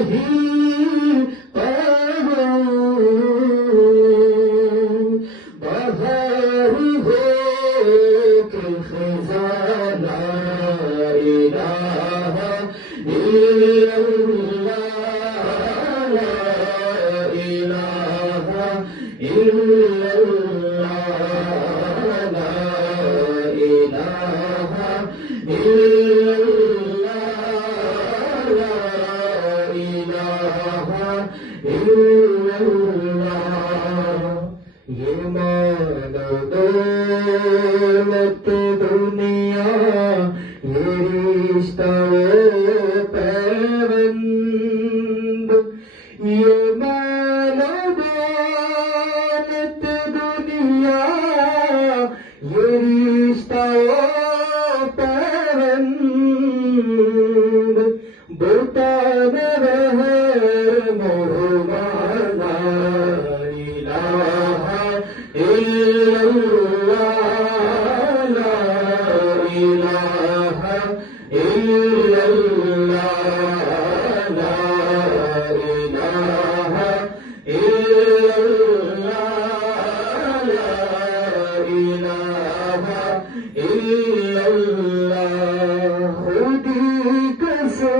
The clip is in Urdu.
نہیں پاؤں بہار ہو کہ خزاں لا الہ الا اللہ لا الہ الا اللہ لا الہ الا اللہ لا الہ الا اللہ یہ مال و دولت دنیا یہ رشتہ و پیوند یہ مال و دولت دنیا یہ رشتہ و پیوند بتان رہے محمد لا الہ الا اللہ لا الہ الا اللہ لا الہ الا اللہ لا الہ الا اللہ خودی کسے